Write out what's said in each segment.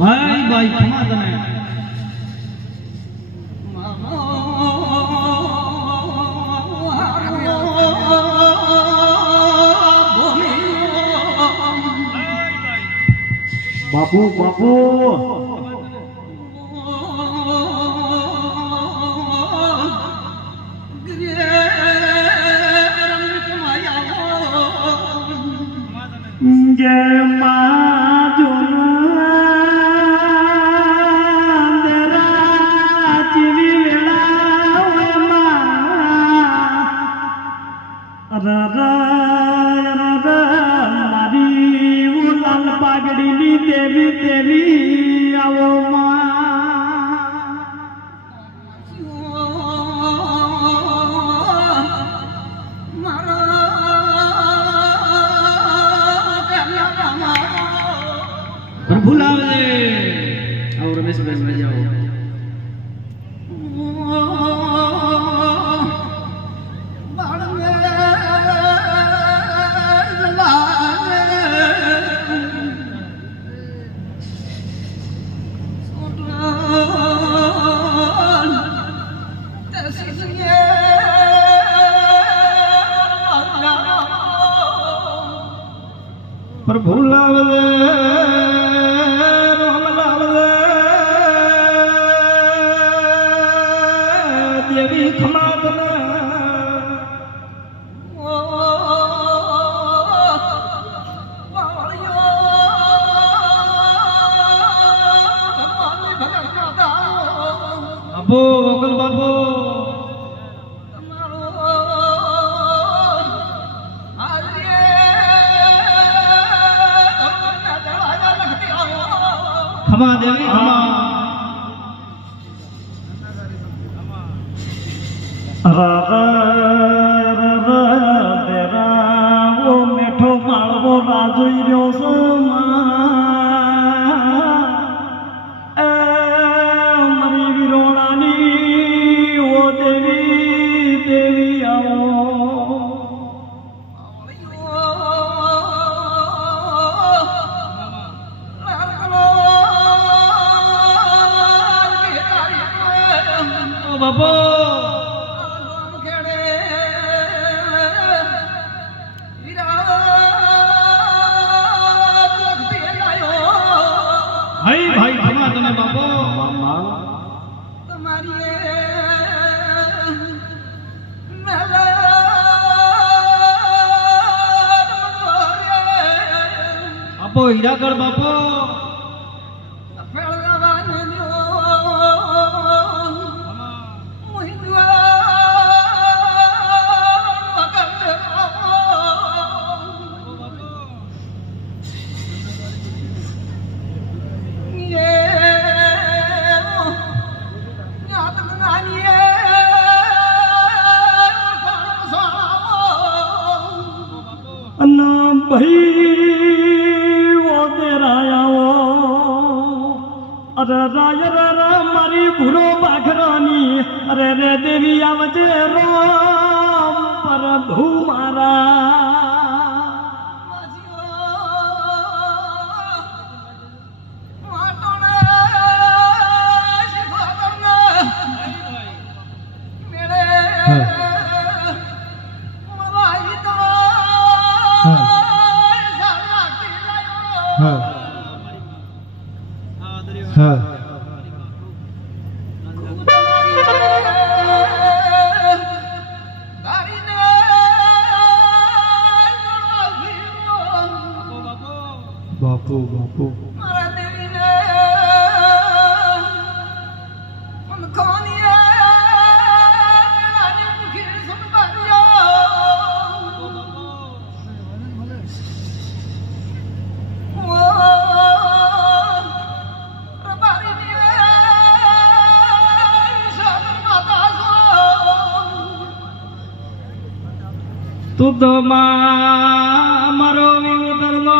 ભાઈ ભાઈ ખમા તમે બાપુ બાપુ જય મા મારી લાલ પાઘડીની દેવી દેવી આવો પ્રભુ લાવે આવો રમેશભાઈ મજા આવો પ્રભુ લાવલે રોમ લાવલે દેવી ખમા તમે બાપુ વગલ બાપુ ખમા દેવી ખમા ઓ મેઠો માળવો રાજોઈ રહ્યો છે મારી વિરોણાની ઓ દેવી દેવી આવો બાપુ ભાઈ ભાઈ ખમા તમે બાપુ બાપુ હીરાગઢ બાપુ ભાઈ ઓ દેરાયા અરે રાય રે મારી ભૂરો બાઘરાની અરે રે દેવી આવજે રામ પ્રભુ મારા બાપુ બાપુ તું તો મારો વિવતરનો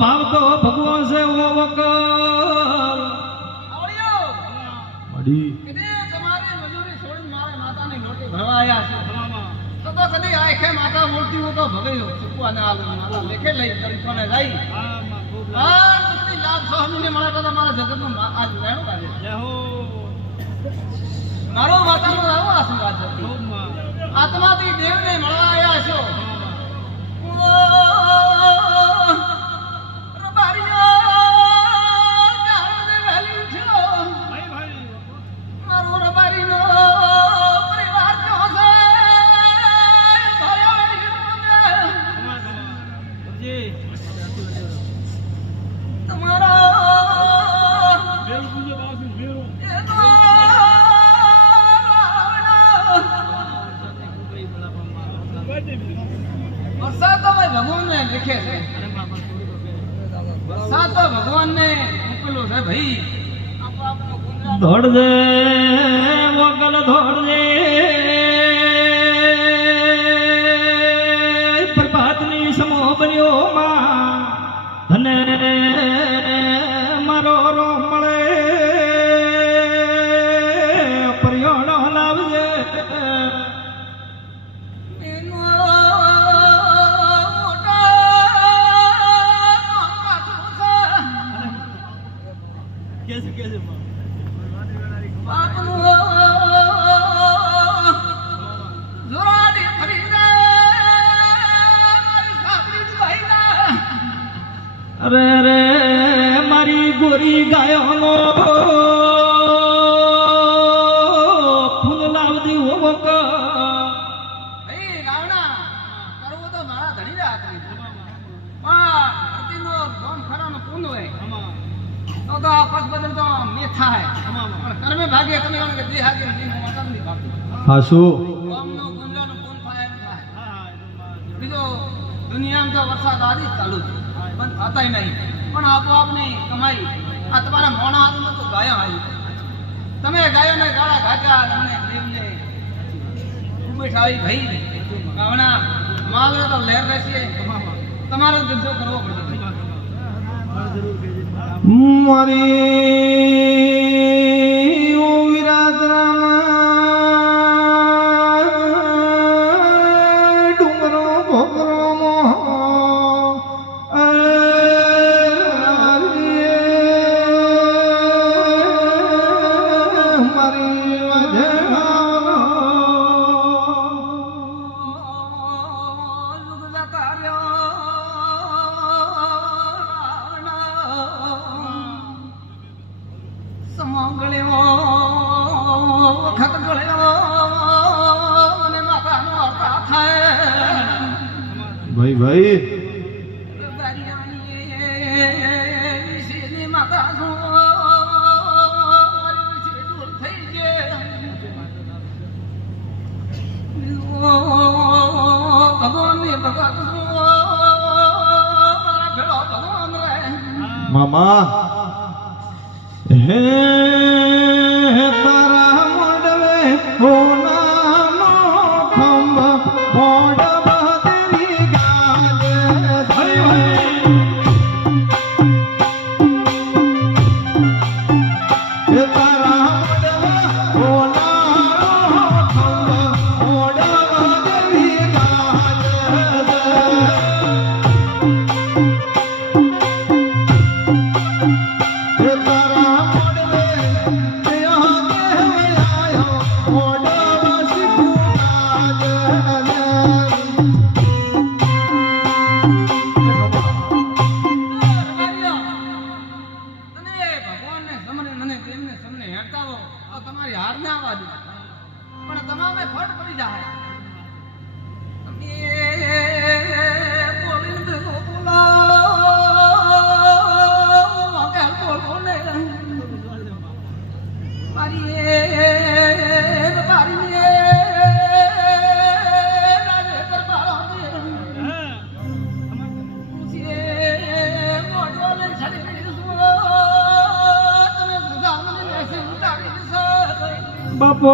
ભાવ તો ભગવો છે ઓ વકર મડી તમારી મજૂરી છોડીને મારે માતાની લોટી ભરવા આવ્યા છે તો કદી આખે માતા મૂર્તિ તો હવે સુકવાને આલો મારા લેખે લઈ તરીફોને લઈ હા માં ખૂબ આ કેટલી લાભ સહનને મળે તો મારા જગતનું આજ રહેણું કાઢે જય હો મારો માતાનો આવો આશીર્વાદ છે ખૂબ માં આત્માથી દેવને મળવા આવ્યા છો રબારીઓ જાણે વહેલી છો ભાઈ ભાઈ મારો રબારીનો પરિવાર જો છે ભાઈઓ જી તમારા બેલ પૂજે બાસુ મેરો વરસાદ તો ભાઈ ભગવાનને લીખે છે વરસાદ તો ભગવાનને મોકલ્યો છે ભાઈ આપણો ગુજરાત દોડજે વગલ દોડજે પ્રભાતની સમો બન્યો માં અને મારો રો મળે પરિયોણો લાવજે એનો મોટા પાછું છે બાપનું જોરાડી ફરીને મારી સાપડી દુભાઈના અરે રે મારી ગોરી ગાયોનો ફૂલ લાવદી હોવો ક ભાઈ રાવણા કરવું તો મારા ધણી રાખવી પણ ધરતીનો ગોમ ખરાનો પૂન હોય તો આ પગ બદલ તો મેથા હે પણ કર્મે ભાગે તમે કહો કે દેહ આગે નહીં માતા નહીં ભાગતી હા શું ગોમનો ગુંજાનો પૂન થાય એમ થાય બીજો દુનિયામાં તો વરસાદ આદિ જ ચાલુ છે બંધ થતાય નહીં પણ આપોઆપ નહીં કમાઈ આ તમારા મોણા હાથમાં તો ગાયો આવી તમે ગાયોને ગાળા ઘાટ્યા તમને દેવને ઉભેઠાવી ભાઈ ગાવણા માલને તો લહેર રહેશે તમારો ધંધો કરવો પડશે મારી ઓ વિરાજરામાં ડુંગરો ભોગરો મારી વજરાનો વખત ગળ્યો અને માતાનો અર્થા થાય ભાઈ ભાઈ વિશેની માતા છું વિશે દૂર થઈ ગયા ભગવાનની ભગત છું મારા ભેળો ભગવાન રહે મામા હે તારા મોડવે હોનાનો ખંભ મોડવા તેરી ગાજે થઈ હે તારા મોડવે હોનાનો ખંભ મોડવા તેરી ગાજે હે તારા મોડવે ત્યાં આયો મોડવા ભગવાનને સમરે મને તેમને સમને હેરતા હો તો તમારી હાર ના આવવા દે પણ તમામે ફટ પડી જાય તમે બોલીને ભેગો બોલાવો કે બોલ બોલે મારી મારી રાજે કરબારો બાપો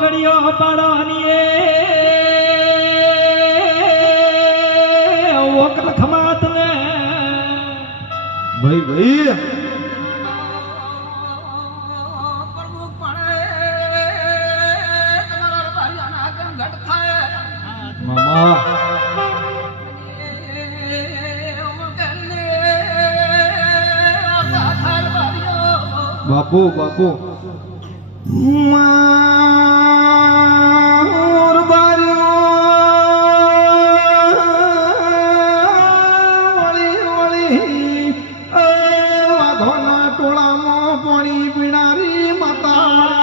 ઘડિયો પાડવાની ઓકલ ખમાત ને ભાઈ ભાઈ પ્રમુખ પણ તમારા ભાઈઓના કેમ ઘટ થાય મામા બાપુ બાપુ ટોળામાં પાણી પીનારી માતા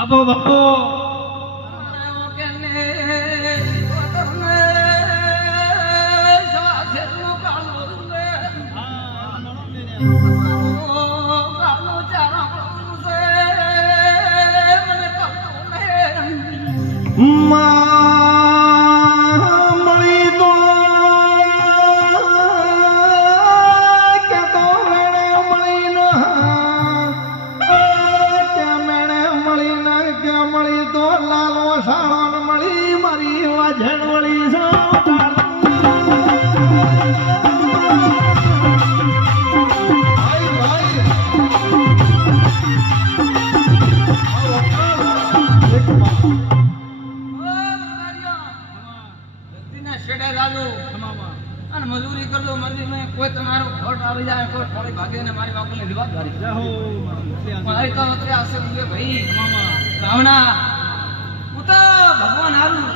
બાપો બાપો મળી તો ક્યાં તો મેળે મળી ન ક્યાં મેળે મળી ન ક્યાં મળી તો લાલો સાળો મળી મારી વાજણ વળી અને મજૂરી કરજો મરજી મેં કોઈ તમારો ખોટ આવી જાય કોઈ થોડી ભાગે ને મારી વાકને વિવાદ ગાડી પણ અહીં તો અત્રે આસે મુજે ભાઈ રાવણા હું તો ભગવાન હારું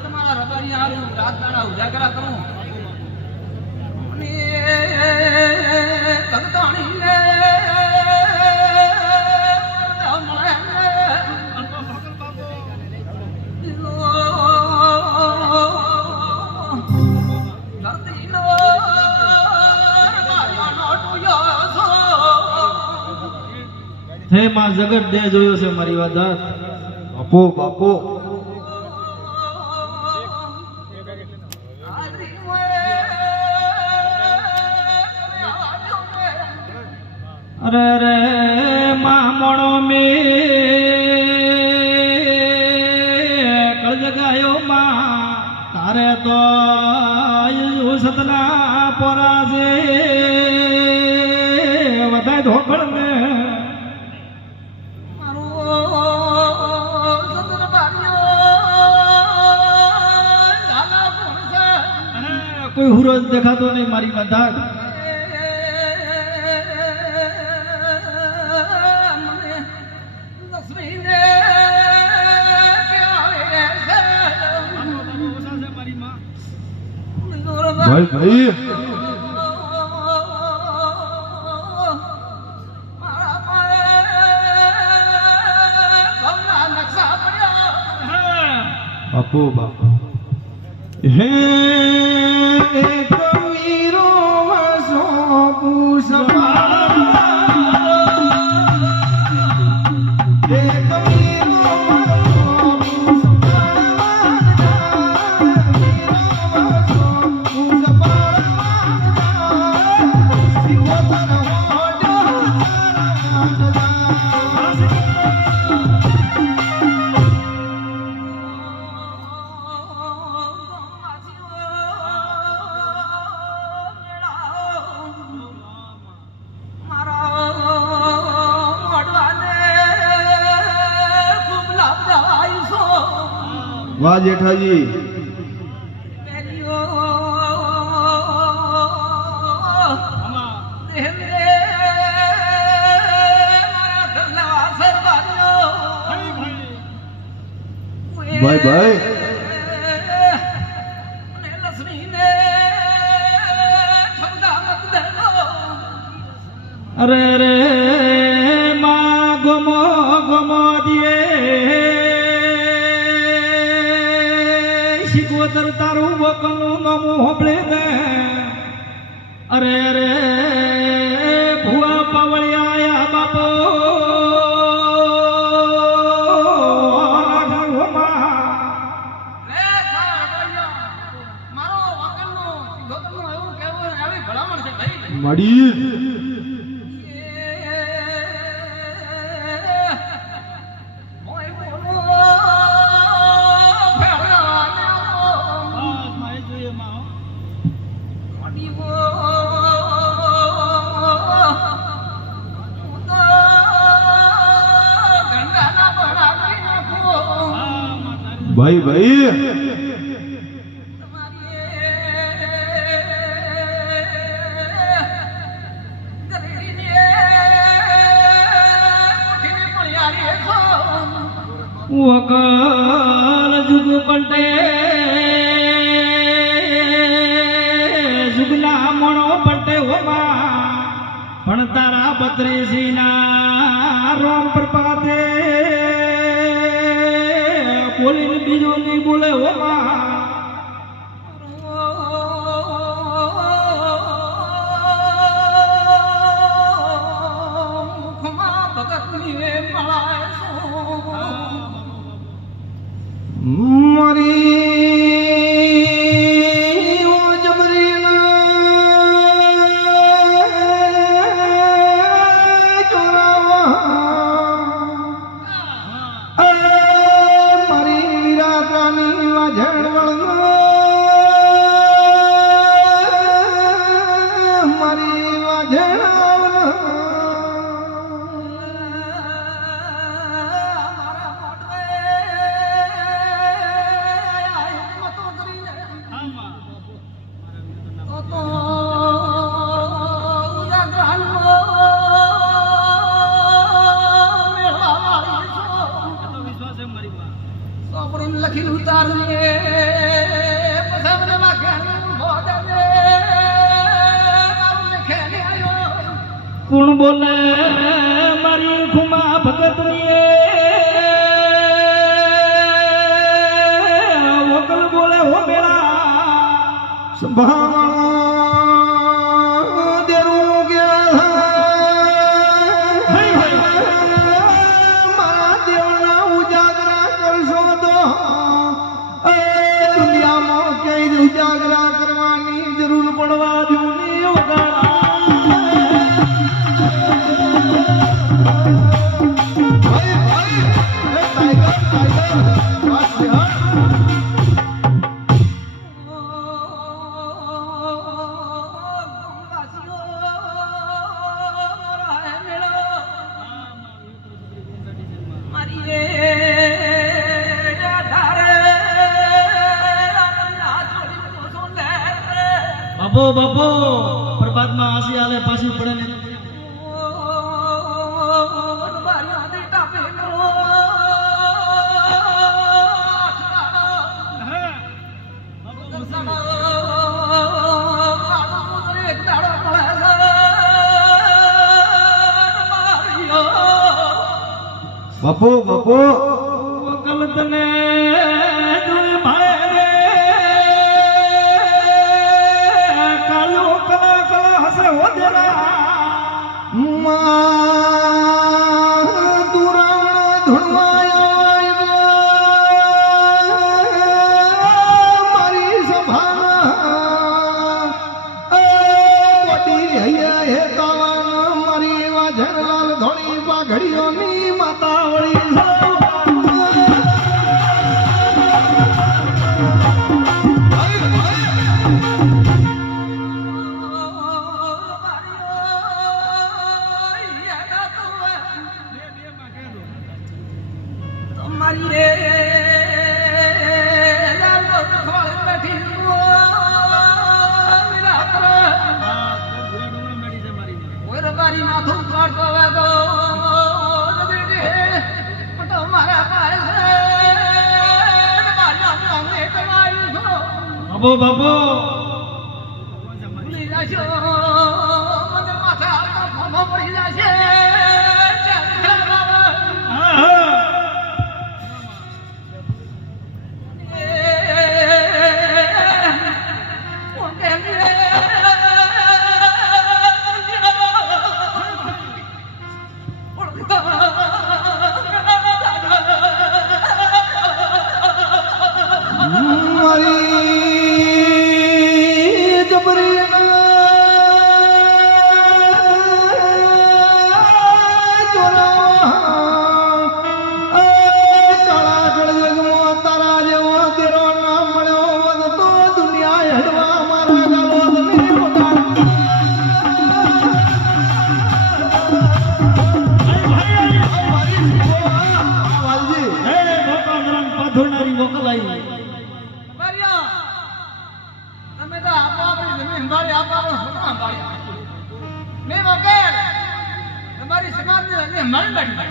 તમારા રબારી હારું રાત દાડા ઉજાગરા કરું અને તગતાણી ને હે માં જગત દે જોયો છે મારી વાત બાપુ બાપુ અરે રે માં મોણો મે કળ જગાયો માં તારે તો સતના પોરા છે વધાય ધોકળ ને કોઈ હુરોજ દેખાતો નહીં મારી બધા ભાઈ ભાઈ બાપુ બાપુ હે કવીરો વસો પુષ્પા હે કવીરો વસો વાહ જેઠાજી ભાઈ ભાઈ અરે રે માં ગમો ગમો દિયે શીખવતર તારું વકલનું નામું હોબળે ને અરે રે ભુવા પાવળિયા આયા બાપો મળી ભાઈ ભાઈ વકલ જુગ પંટે જુગલા મણો પંટે હોમા પણ તારા બત્રીસી ના રોમ પ્રપાતે બોલીને બીજો નહીં બોલે હોમા મારી ઓ જબરીના ચોરાવા મારી વિરાત્રાની વાજણ વળના મારી વાજણ લખી ઉતારને પછી મને વાગ્યા ભોડે લખે આવ્યો કોણ બોલે મારી ખુમા ભગતની વકલ બોલે હો મેળા સંભાળો દેરું ગયા મારા દેવના ઉજાગરા કરશો તો દુનિયામાં ક્યાંય ઉજાગરા કરવાની જરૂર પડવા દઉં નહીં બાપો બાપો પ્રભાતમાં હાસી આલે પાછી પડે ને બાપુ બાપુ વકલ તને જોઈ ભાળે રે કાળો કલા કલા હસે હો દેરા દુરાણ ધૂણવાયો મારી સભામાં મોટી હૈયા હે કાવાન મારી વાજણલાલ ધોળી પાઘડીઓની માતા વળી માથું કાઢતો હોય તો મારા પાસે બાપો બાપો ભૂલી જશો મને માથા ખોખો પડી જશે મારી જબરીના ચોરાવા કાળા કળયુગમાં તારા જેવો તેરો ના મળ્યો હોત તો દુનિયા હેડવા મારા ગાલોદની વાલજી હે મોટા નરમ પાથોડારી વકલ આવી સંભાળી આપવાનો છોકરા સંભાળી મેં વગર તમારી સમાજની અંદર મન બેઠી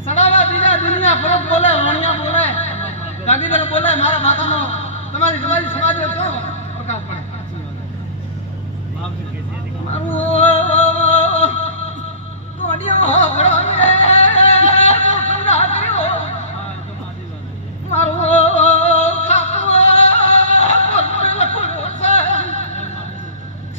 સડાવા બીજા દુનિયા ફરક બોલે વણિયા બોલે જાગીદાર બોલે મારા માતાનો તમારી સમાજનો શું પ્રકાશ પડે મારું કોડિયો